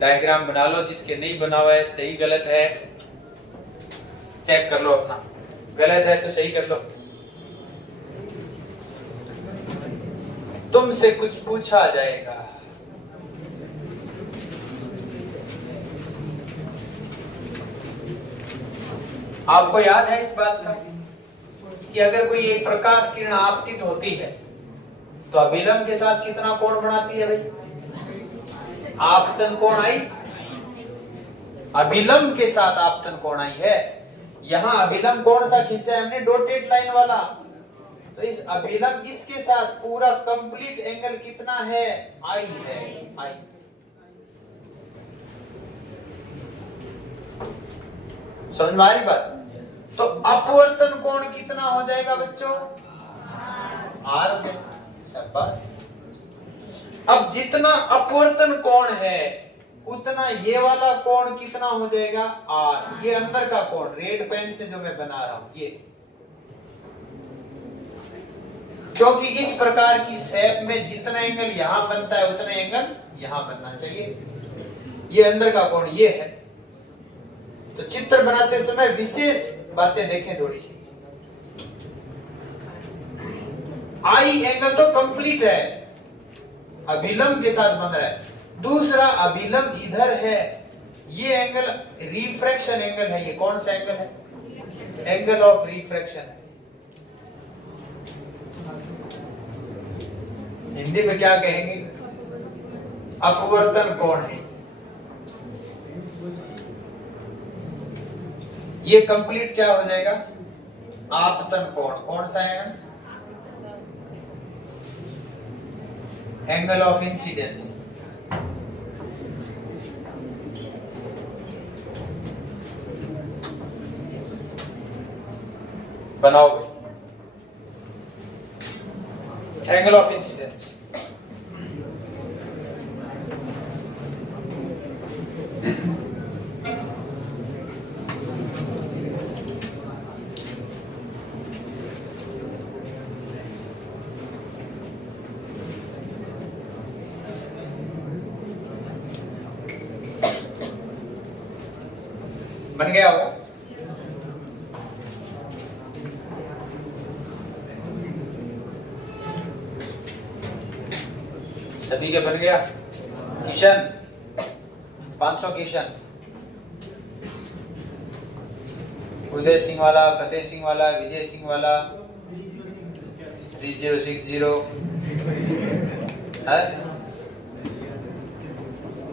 डायग्राम बना लो, जिसके नहीं बना हुआ है, सही गलत है चेक कर लो अपना, गलत है तो सही कर लो। तुमसे कुछ पूछा जाएगा। आपको याद है इस बात का कि अगर कोई एक प्रकाश किरण आपतित होती है तो अभिलंब के साथ कितना कोण बनाती है भाई? आपतन कोण आई, अभिलंब के साथ आपतन कोण आई है। यहां अभिलंब कौन सा खींचा है हमने? डॉटेड लाइन वाला। तो इस अभिलंब इसके साथ पूरा कंप्लीट एंगल कितना है? आई है, आई। समझ में आ रही बात? तो अपवर्तन कोण कितना हो जाएगा बच्चों? आर हो जाएगा। शाबाश। अब जितना अपवर्तन कोण है उतना ये वाला कोण कितना हो जाएगा? आर। ये अंदर का कोण रेड पेन से जो मैं बना रहा हूं ये, क्योंकि इस प्रकार की शेप में जितना एंगल यहां बनता है उतना एंगल यहां बनना चाहिए। ये अंदर का कोण ये है। तो चित्र बनाते समय विशेष बातें देखें थोड़ी सी। आई एंगल तो कंप्लीट है, अभिलंब के साथ बन रहा है। दूसरा अभिलंब इधर है, ये एंगल रिफ्रैक्शन एंगल है। ये कौन सा एंगल है? एंगल ऑफ रिफ्रैक्शन है। हिंदी में क्या कहेंगे? अपवर्तन कोण है। ये कंप्लीट क्या हो जाएगा? आपतन कोण। कौन सा है? Angle of incidence. बनाओगे एंगल ऑफ इंसिडेंस। बन गया होगा? सभी के बन गया? किशन 500, किशन उदय सिंह वाला, फतेह सिंह वाला, विजय सिंह वाला 3060 है।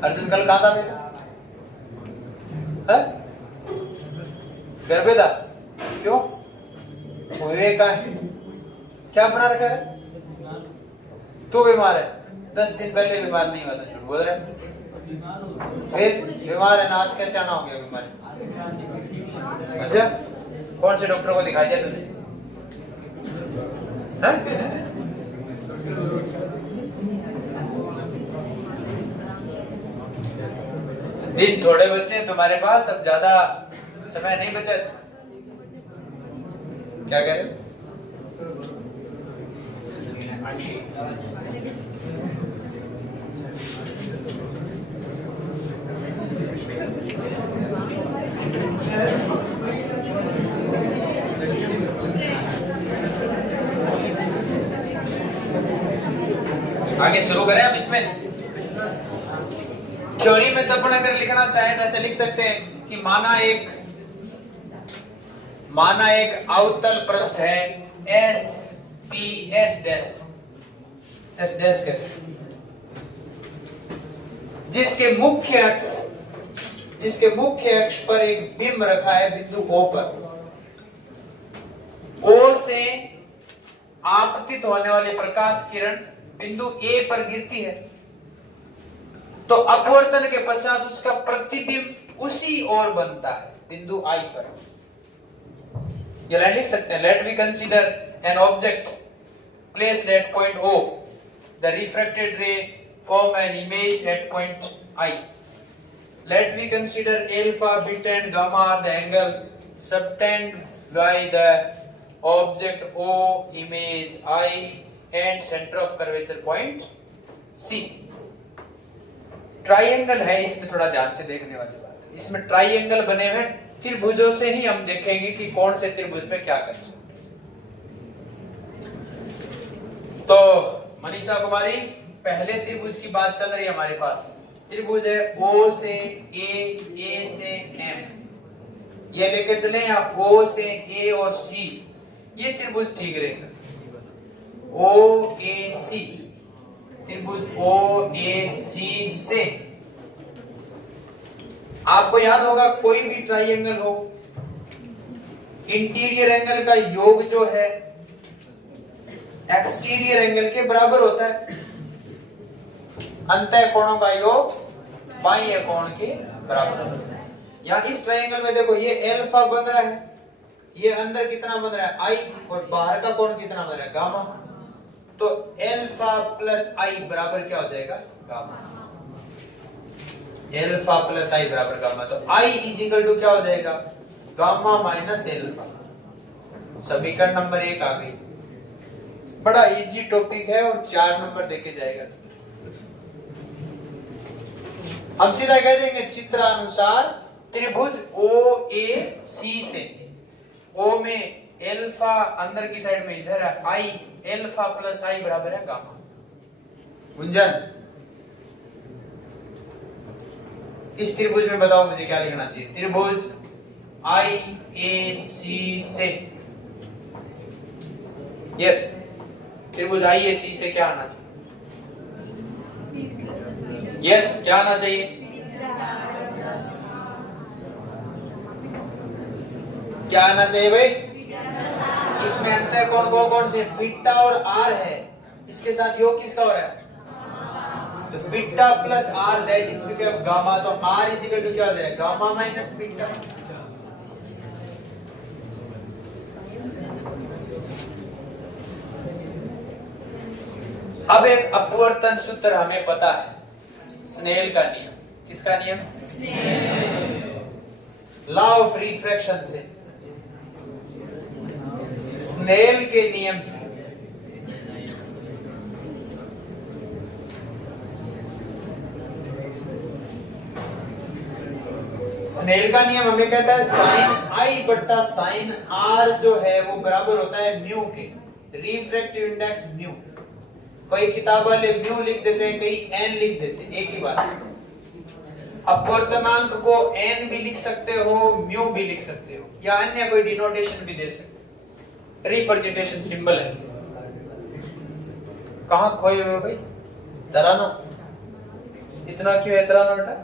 अर्जुन कल कहाँ था बेटा? घर पे था? क्यों? विवेक कहाँ है? क्या बना रखा है? तू बीमार है? 10 दिन पहले बीमार नहीं हुआ था, झूठ बोल रहा है। फिर बीमार है ना, आज कैसे आना हो गया बीमार? अच्छा, कौन से डॉक्टर को दिखाई दिया तुमने? दिन थोड़े बचे हैं तुम्हारे पास, अब ज्यादा समय नहीं बचा। क्या कह रहे? आगे शुरू करें अब इसमें। थ्योरी में तो अपन अगर लिखना चाहें तो ऐसे लिख सकते हैं कि माना एक अवतल पृष्ठ है एस पी एस डैश कर, जिसके मुख्य अक्ष पर एक बिंब रखा है बिंदु O पर। O से आपतित होने वाली प्रकाश किरण बिंदु A पर गिरती है, तो अपवर्तन के पश्चात उसका प्रतिबिंब उसी ओर बनता है बिंदु I पर। ये लाइन लिख सकते हैं, let we consider an object placed at point O, the refracted ray form an image at point I. Let me consider alpha, beta and gamma are the angle subtended by the object O, image I and center of curvature point C. Triangle है, इसमें थोड़ा ध्यान से देखने वाली बात है। इसमें ट्राइंगल बने हुए त्रिभुजों से ही हम देखेंगे कि कौन से त्रिभुज में क्या कर सकते। तो मनीषा कुमारी, पहले त्रिभुज की बात चल रही है हमारे पास। त्रिभुज है O से A, A से M। ये लेके चले आप O से A और C, ये त्रिभुज ठीक रहेगा। OAC, त्रिभुज OAC से आपको याद होगा कोई भी ट्राइंगल हो, इंटीरियर एंगल का योग जो है एक्सटीरियर एंगल के बराबर होता है। अंतः कोणों का योग बाह्य कोण के बराबर होता है। यहाँ इस ट्राइंगल में देखो ये अल्फा बन रहा है, ये अंदर कितना बन रहा है आई, और बाहर का कोण कितना बन रहा है गामा। तो अल्फा प्लस आई बराबर क्या हो जाएगा गामा। अल्फा प्लस आई बराबर गामा, तो आई इज इक्वल टू क्या हो जाएगा गामा माइनस अल्फा। समीकरण नंबर 1 आ गई। बड़ा इजी टॉपिक है और 4 नंबर देके जाएगा। हम सीधा कह देंगे चित्रानुसार त्रिभुज OAC से O में अल्फा अंदर की साइड में इधर है आई, अल्फा प्लस आई बराबर है गामा। गुंजन, इस त्रिभुज में बताओ मुझे क्या लिखना चाहिए। त्रिभुज IAC से, यस, त्रिभुज IAC से क्या आना चाहिए? यस, क्या आना चाहिए? क्या आना चाहिए भाई? इसमें अंतर कौन से बीटा और आर है, इसके साथ योग किसका हो रहा है? तो beta plus R that is become gamma. तो आर इज इक्वल टू क्या हो जाएगा गामा माइनस बीटा। अब एक अपवर्तन सूत्र हमें पता है, स्नेल का नियम। किसका नियम? लॉ ऑफ रिफ्रैक्शन से, स्नेल के नियम से। स्नेल का नियम हमें कहता है साइन आई बट्टा साइन आर जो है वो बराबर होता है म्यू के, रिफ्रैक्टिव इंडेक्स म्यू। कई किताब वाले म्यू लिख देते हैं, कई एन लिख देते हैं, एक ही बात। अपवर्तनांक को एन भी लिख सकते हो, म्यू भी लिख सकते हो, या अन्य कोई डिनोटेशन भी दे सकते हो। रिप्रेजेंटेशन सिंबल है। कहां खोए हुए भाई? तराना, इतना क्यों है तराना बेटा?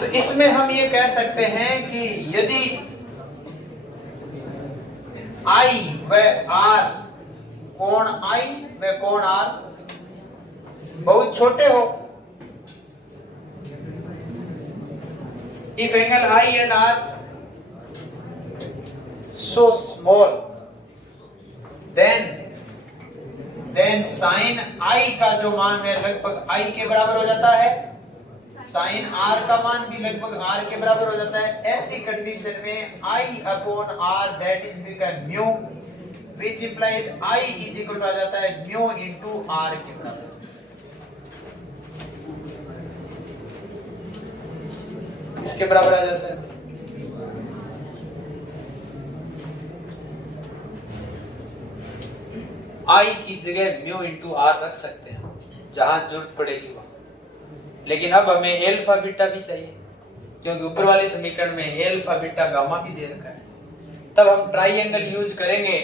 तो इसमें हम ये कह सकते हैं कि यदि आई व आर, कोण आई व कोण आर बहुत छोटे हो, if angle I and R so small, then sin I का जो मान है लगभग I के बराबर हो जाता है, sin R का मान भी लगभग R के बराबर हो जाता है। ऐसी कंडीशन में I upon R that is become mu, which implies I is equal to आ जाता है mu into R के बराबर। इसके बराबर आ जाता है। I की जगह म्यू इंटू आर रख सकते हैं जहां जरूरत पड़ेगी वहां, लेकिन अब हमें एल्फा बीटा भी चाहिए क्योंकि ऊपर वाले समीकरण में एल्फा बीटा गामा भी दे रखा है। तब हम ट्राइंगल यूज करेंगे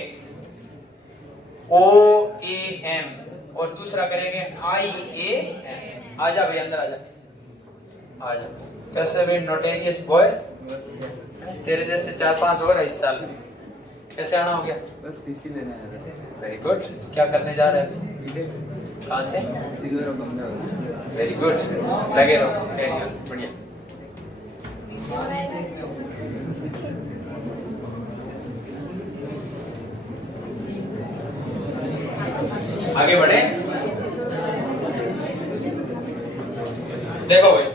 OAM और दूसरा करेंगे IAM। आजा भाई अंदर आजा, आजा। कैसे भी नोटेरियस बॉय, तेरे जैसे 4-5 और इस साल में। कैसे आना हो गया? बस टीसी लेने आया था। Very good. क्या करने जा रहे हैं? कहाँ से? सिल्वर और गमला। वेरी गुड, लगे रहो, बढ़िया। आगे बढ़े। देखो भाई,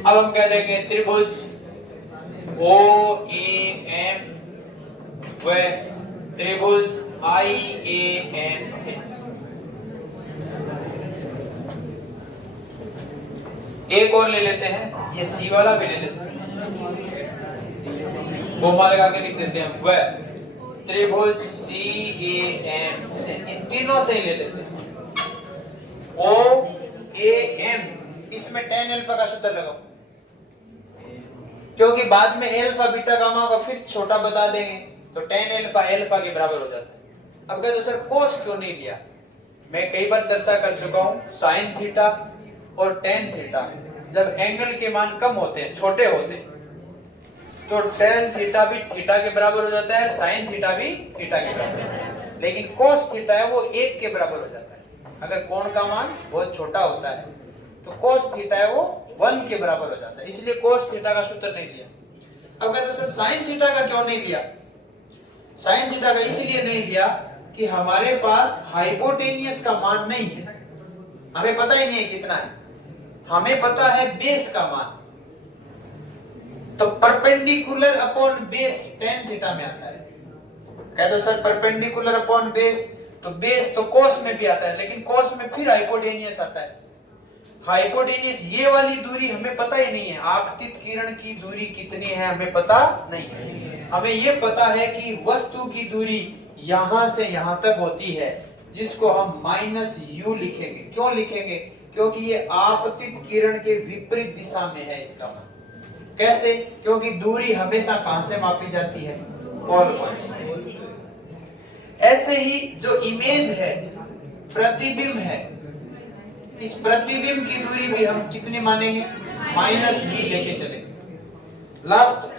अब हम कह देंगे त्रिभुज ओ ए एम व त्रिभुज आई ए एन से एक और ले लेते हैं, ये सी वाला भी ले लेते हैं, गोमा लगा के लिख देते हैं वह त्रिभुज सी ए एम से, इन तीनों से ही ले लेते हैं। ओ ए एम, इसमें tan अल्फा का सूत्र लगाओ, क्योंकि बाद में अल्फा बीटा गामा को फिर छोटा बता देंगे तो tan अल्फा अल्फा के बराबर हो जाता है। अब कहते हो सर कोस क्यों नहीं लिया? मैं कई बार चर्चा कर चुका हूं, साइन थीटा और tan थीटा जब एंगल के मान कम होते हैं, छोटे होते हैं, तो tan थीटा भी थीटा के बराबर हो जाता है, साइन थीटा भी थीटा के बराबर, लेकिन कोस थीटा है वो 1 के बराबर हो जाता है। अगर कोण का मान बहुत छोटा होता है तो कोस थीटा है वो 1 के बराबर हो जाता है, इसलिए कोस थीटा का सूत्र नहीं लिया। अब कहते हैं साइन थीटा का क्यों नहीं लिया? साइन थीटा का इसलिए नहीं लिया कि हमारे पास हाइपोटेनियस का मान नहीं है, हमें पता ही नहीं है कितना है, हमें पता है बेस का मान, तो perpendicular upon base tan theta में आता है। कह दो सर परपेंडिकुलर अपॉन बेस, तो बेस तो कोस में भी आता है, लेकिन कोस में फिर हाइपोटेनियस आता है। हाइपोटेनियस ये वाली दूरी हमें पता ही नहीं है, आपतित किरण की दूरी कितनी है हमें पता नहीं है। हमें ये पता है कि वस्तु की दूरी यहां से यहां तक होती है, जिसको हम -u लिखेंगे। क्यों लिखेंगे? क्योंकि ये आपतित किरण के विपरीत दिशा में है इसका मान। कैसे? क्योंकि दूरी हमेशा कहां से मापी जाती है? पोल पॉइंट से। ऐसे ही जो इमेज है, प्रतिबिंब है, इस प्रतिबिंब की दूरी भी हम कितनी मानेंगे? -v लेके चलेंगे। लास्ट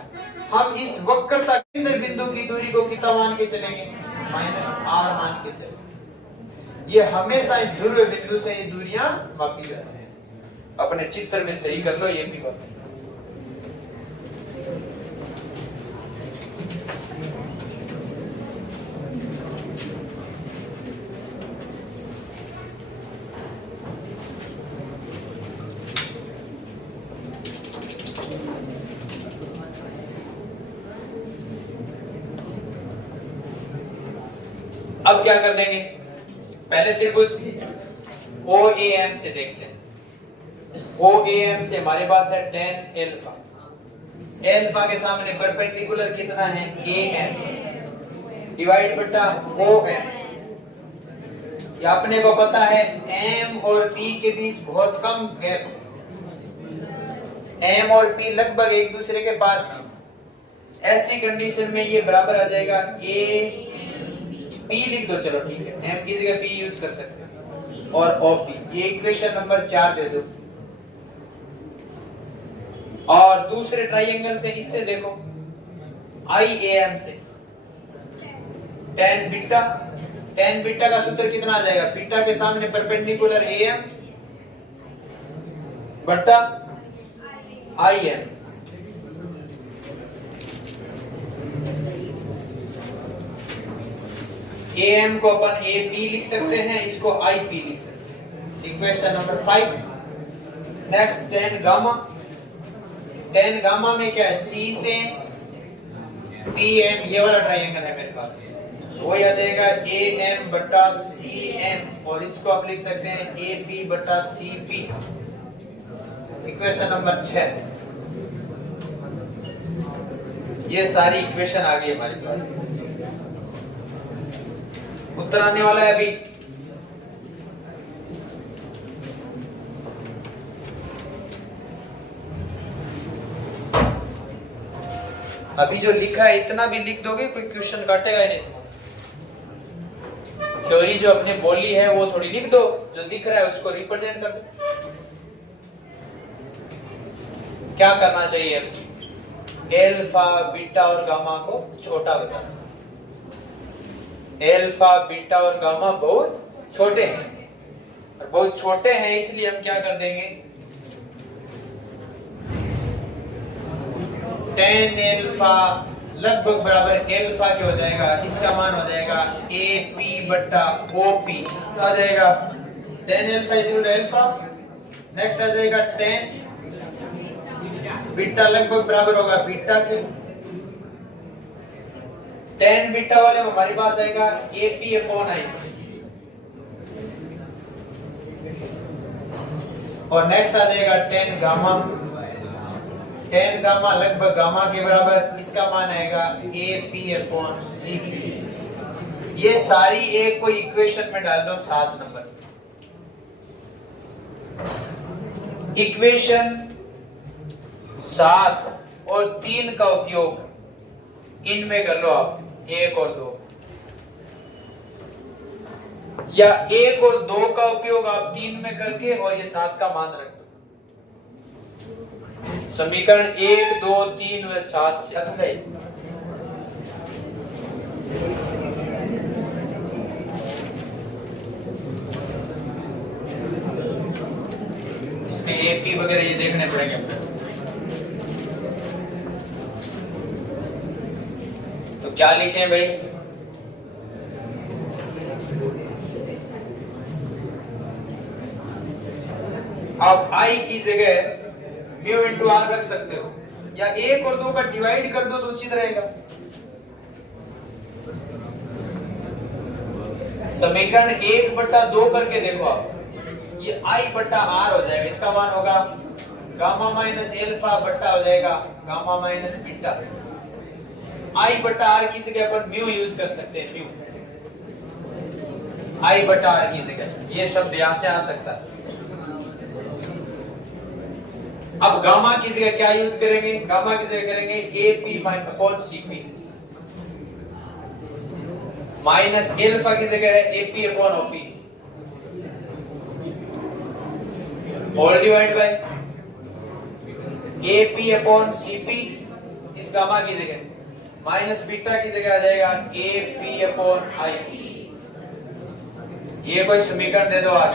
हम इस वक्रता केंद्र बिंदु की दूरी को कितना मान के चलेंगे? -r मान के चलेंगे। ये हमेशा इस ध्रुव बिंदु से ये दूरियां मापी जाती हैं। अपने चित्र में सही कर लो ये भी बात। अब क्या कर देंगे? पहले त्रिभुज OAM से देखते हैं। OAM से हमारे पास है tan अल्फा, अल्फा के सामने परपेंडिकुलर कितना है? AM डिवाइड बटा OM। ये अपने को पता है M और P के बीच बहुत कम गैप, M और P लगभग एक दूसरे के पास है। ऐसी कंडीशन में ये बराबर आ जाएगा A P लिख दो, चलो ठीक है, M की जगह P यूज कर सकते हैं, और OP। ये इक्वेशन नंबर 4 दे दो। और दूसरे ट्राइंगल से इससे देखो, IAM से tan बीटा का सूत्र कितना आ जाएगा? बीटा के सामने परपेंडिकुलर AM बटा IM। AM को अपन AP लिख सकते हैं, इसको IP लिख सकते हैं। Equation number 5। Next tan gamma में क्या है? C से PM, ये वाला ट्रायंगल है मेरे पास, वो आ जाएगा AM बटा CM, और इसको आप लिख सकते हैं AP बटा CP। Equation number 6। ये सारी इक्वेशन आ गई हमारे पास। उत्तर आने वाला है अभी। अभी जो लिखा है इतना भी लिख दोगे, कोई क्वेश्चन काटेगा ही नहीं। थ्योरी जो अपने बोली है वो थोड़ी लिख दो, जो दिख रहा है उसको रिप्रेजेंट कर दो। क्या करना चाहिए? अल्फा बीटा और गामा को छोटा बता दो। अल्फा बीटा और गामा बहुत छोटे हैं, और बहुत छोटे हैं इसलिए हम क्या कर देंगे? tan अल्फा लगभग बराबर एल्फा के हो जाएगा, इसका मान हो जाएगा ए पी बट्टा ओ पी, आ जाएगा tan alpha is equal to alpha. Next आ जाएगा टेन बीटा लगभग बराबर होगा बीटा के, टेन बीटा वाले में हमारे पास आएगा ए पी अपॉन आई, और नेक्स्ट आ जाएगा टेन गामा, टेन गामा लगभग गामा के बराबर, इसका मान आएगा A P upon C P. ये सारी एक कोई इक्वेशन में डाल दो 7 नंबर। इक्वेशन 7 और 3 का उपयोग इनमें कर लो आप, 1 और 2, या 1 और 2 का उपयोग आप 3 में करके और ये 7 का मान रख दो। समीकरण 1 2 3 व 7 से हल है। इसमें एपी वगैरह ये देखने पड़ेंगे। तो क्या लिखें भाई, आप आई की जगह म्यू इंटू आर रख सकते हो, या 1 और 2 का डिवाइड कर दो तो उचित रहेगा। समीकरण 1 बट्टा 2 करके देखो आप, ये आई बट्टा आर हो जाएगा, इसका मान होगा गामा माइनस एल्फा बट्टा हो जाएगा गामा माइनस बीटा। आई बट्टा आर की जगह पर म्यू यूज कर सकते हैं, म्यू आई बट्टा आर की जगह, ये शब्द यहां से आ सकता है। अब गामा की जगह क्या यूज करेंगे, गामा की जगह करेंगे A P upon C P, minus alpha की जगह है A P upon O P, whole divide by A P upon C P इस गामा की जगह, माइनस बीटा की जगह आ जाएगा ए पी अपॉन आई। ये कोई समीकरण दे दो आज,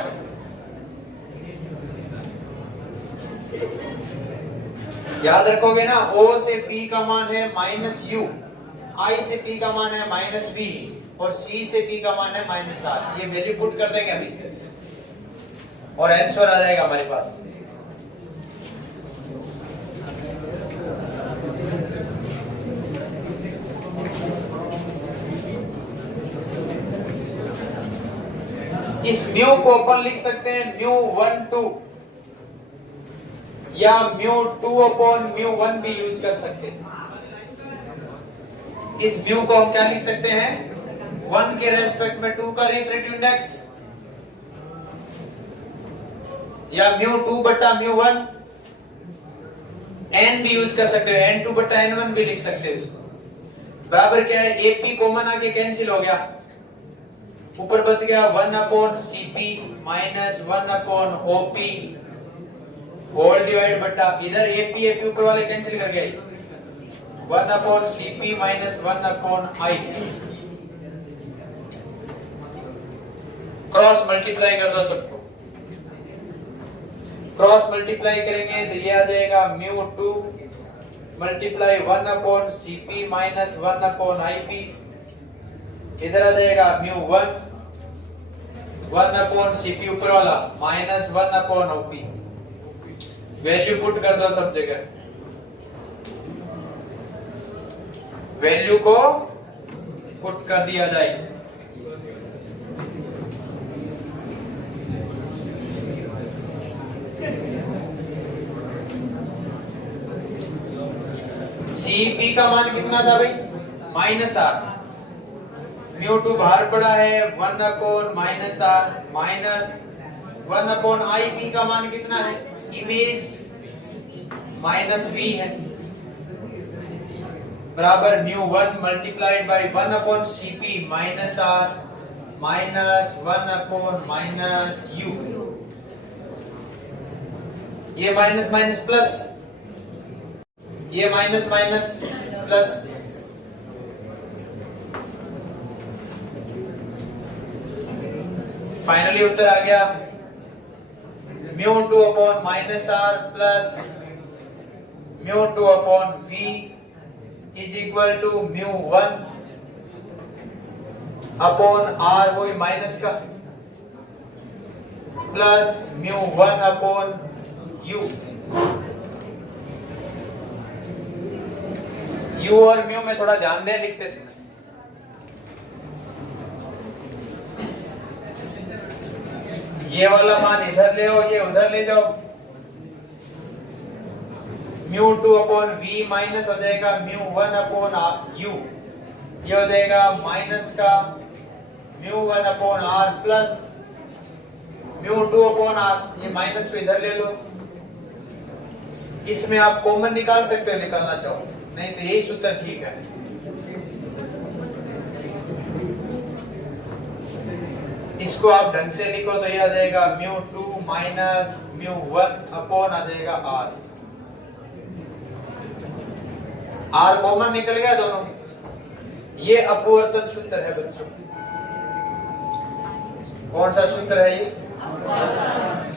याद रखोगे ना, O से P का मान है माइनस यू, I से P का मान है माइनस बी, और C से P का मान है माइनस आर। ये वैल्यू पुट कर देंगे अभी से और आंसर आ जाएगा हमारे पास। इस म्यू को अपन लिख सकते हैं म्यू 1 2, या म्यू 2 अपॉन म्यू 1 भी यूज कर सकते हैं। इस म्यू को हम क्या लिख सकते हैं, 1 के रेस्पेक्ट में 2 का रिफ्रैक्टिव इंडेक्स, या म्यू 2 बट्टा म्यू 1, n भी यूज कर सकते हो, n2 बट्टा n1 भी लिख सकते हो। इसको बराबर क्या है, एपी कॉमन आके कैंसिल हो गया, ऊपर बच गया 1 upon CP minus 1 upon OP whole divide बट्टा, इधर एपी एपी ऊपर वाले कैंसिल कर गए, 1 अपॉन सीपी माइनस 1 अपॉन आई। क्रॉस मल्टीप्लाई कर दो सबको, क्रॉस मल्टीप्लाई करेंगे तो ये आ जाएगा mu 2 multiply 1 upon CP minus 1 upon IP, इधर आ जाएगा म्यू 1 अपॉन सीपी ऊपर वाला minus 1 upon OP. Value put कर दो सब जगह, वैल्यू को पुट कर दिया जाए। सीपी का मान कितना था भाई, माइनस आर, म्यू 2 बाहर पड़ा है 1 upon minus R minus 1 upon I P का मान कितना है, इमेज माइनस वी है, बराबर mu 1 multiplied by 1 upon CP minus R minus 1 upon minus U, ये माइनस माइनस प्लस, ये माइनस माइनस प्लस, फाइनली उत्तर आ गया mu 2 upon minus R plus mu 2 upon V is equal to mu 1 upon R, वही माइनस का, plus mu 1 upon you. You और म्यू में थोड़ा ध्यान दें लिखते समय। ये वाला मान इधर ले आओ, ये उधर ले जाओ। म्यू 2 अपॉन वी माइनस हो जाएगा म्यू 1 अपॉन यू, ये हो जाएगा माइनस का mu 1 upon R plus mu 2 upon R, ये माइनस को इधर ले लो। इसमें आप कॉमन निकाल सकते हो निकालना चाहो, नहीं तो यही सूत्र ठीक है। इसको आप ढंग से लिखो तो यह आ जाएगा म्यू 2 माइनस म्यू 1 अपॉन आ जाएगा आर। आर कॉमन निकल गया दोनों। ये अपवर्तन सूत्र है बच्चों। कौन सा सूत्र है ये?